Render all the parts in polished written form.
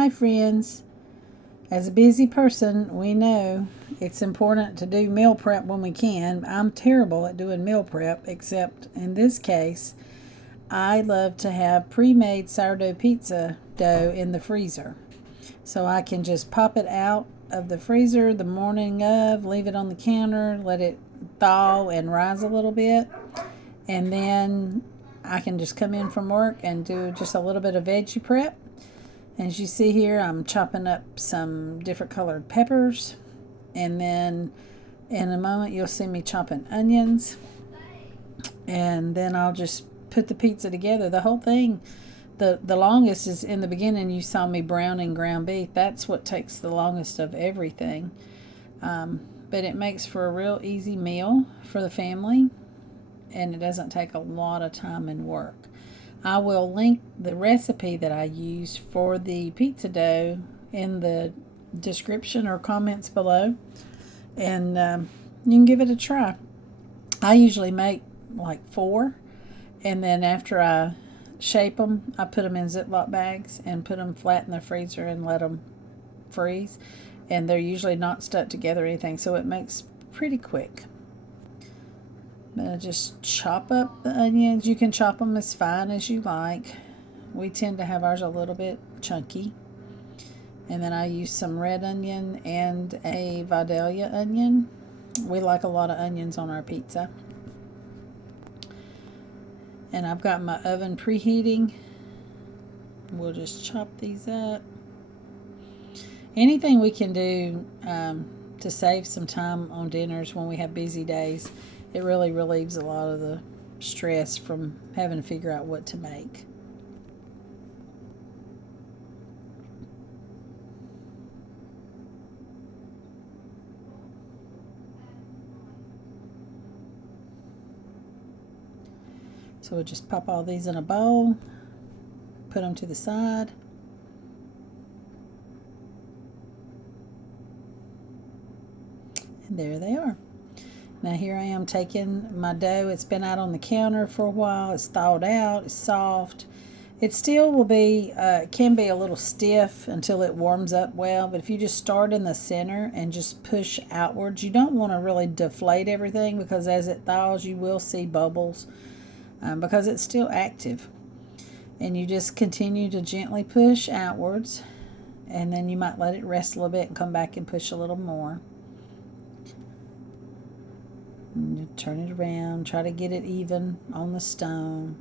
Hi friends. As a busy person, we know it's important to do meal prep when we can. I'm terrible at doing meal prep, except in this case, I love to have pre-made sourdough pizza dough in the freezer. So I can just pop it out of the freezer the morning of, leave it on the counter, let it thaw and rise a little bit, and then I can just come in from work and do just a little bit of veggie prep. As you see here, I'm chopping up some different colored peppers, and then in a moment you'll see me chopping onions, and then I'll just put the pizza together. The whole thing, the longest is in the beginning. You saw me browning ground beef. That's what takes the longest of everything. But it makes for a real easy meal for the family, and it doesn't take a lot of time and work. I will link the recipe that I use for the pizza dough in the description or comments below, and you can give it a try. I usually make like 4, and then after I shape them, I put them in Ziploc bags and put them flat in the freezer and let them freeze. And they're usually not stuck together or anything, so it makes pretty quick. Just chop up the onions. You can chop them as fine as you like. We tend to have ours a little bit chunky. And then I use some red onion and a Vidalia onion. We like a lot of onions on our pizza. And I've got my oven preheating. We'll just chop these up. Anything we can do to save some time on dinners when we have busy days, it really relieves a lot of the stress from having to figure out what to make. So we'll just pop all these in a bowl, put them to the side. And there they are. Now here I am taking my dough. It's been out on the counter for a while. It's thawed out. It's soft. It still will be, can be a little stiff until it warms up well. But if you just start in the center and just push outwards, you don't want to really deflate everything, because as it thaws, you will see bubbles because it's still active. And you just continue to gently push outwards, and then you might let it rest a little bit and come back and push a little more. And you turn it around, try to get it even on the stone.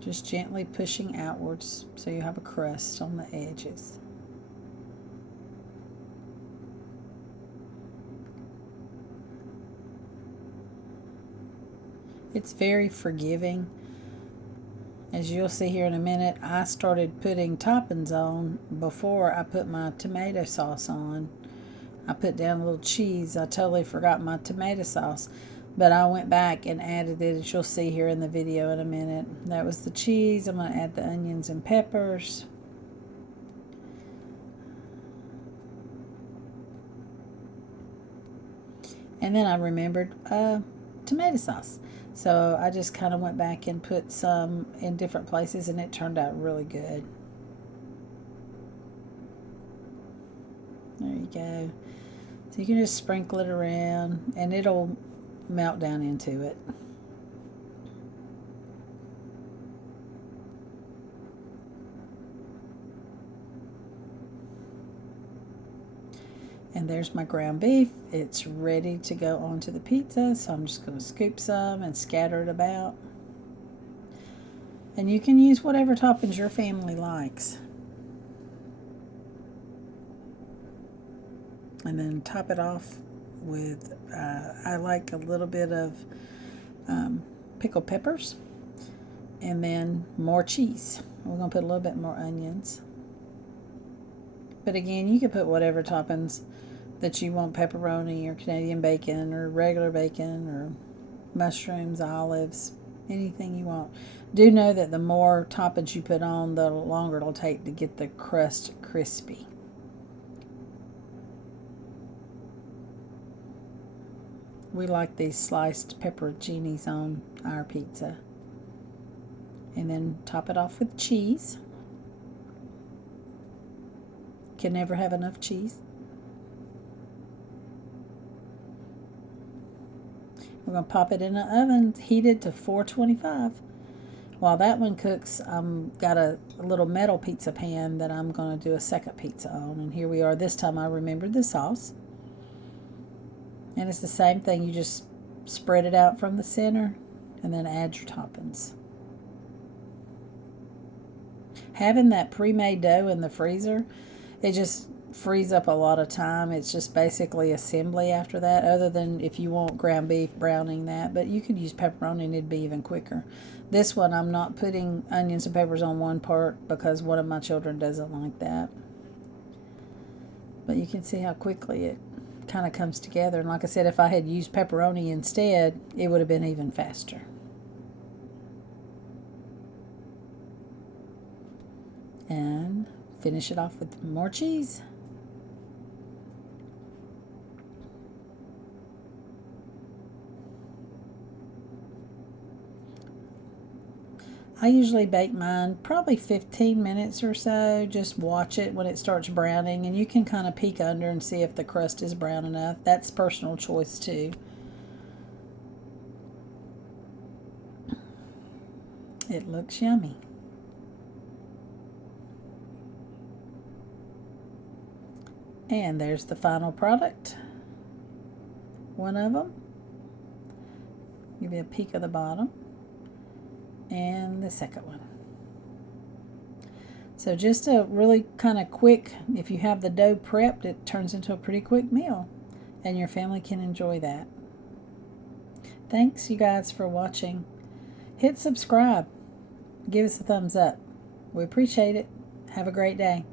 Just gently pushing outwards so you have a crust on the edges. It's very forgiving. As you'll see here in a minute, I started putting toppings on before I put my tomato sauce on. I put down a little cheese. I totally forgot my tomato sauce, but I went back and added it, as you'll see here in the video in a minute. That was the cheese. I'm going to add the onions and peppers. And then I remembered tomato sauce. So I just kind of went back and put some in different places, and it turned out really good. There you go. So you can just sprinkle it around, and it'll melt down into it. And there's my ground beef. It's ready to go onto the pizza, so I'm just going to scoop some and scatter it about. And you can use whatever toppings your family likes. And then top it off with, I like a little bit of pickled peppers, and then more cheese. We're going to put a little bit more onions. But again, you can put whatever toppings that you want: pepperoni or Canadian bacon or regular bacon or mushrooms, olives, anything you want. Do know that the more toppings you put on, the longer it'll take to get the crust crispy. We like these sliced pepperoncinis on our pizza. And then top it off with cheese. Can never have enough cheese. We're going to pop it in the oven, heated to 425. While that one cooks, I've got a little metal pizza pan that I'm going to do a second pizza on. And here we are. This time I remembered the sauce. And it's the same thing. You just spread it out from the center and then add your toppings. Having that pre-made dough in the freezer, it just frees up a lot of time. It's just basically assembly after that, other than if you want ground beef, browning that. But you could use pepperoni and it'd be even quicker. This one, I'm not putting onions and peppers on one part because one of my children doesn't like that. But you can see how quickly it kind of comes together. And like I said, if I had used pepperoni instead, it would have been even faster. And finish it off with more cheese. I usually bake mine probably 15 minutes or so. Just watch it when it starts browning, and you can kind of peek under and see if the crust is brown enough. That's personal choice too. It looks yummy. And there's the final product. One of them. Give you a peek of the bottom. And the second one. So just a really kind of quick, if you have the dough prepped, it turns into a pretty quick meal. And your family can enjoy that. Thanks you guys for watching. Hit subscribe. Give us a thumbs up. We appreciate it. Have a great day.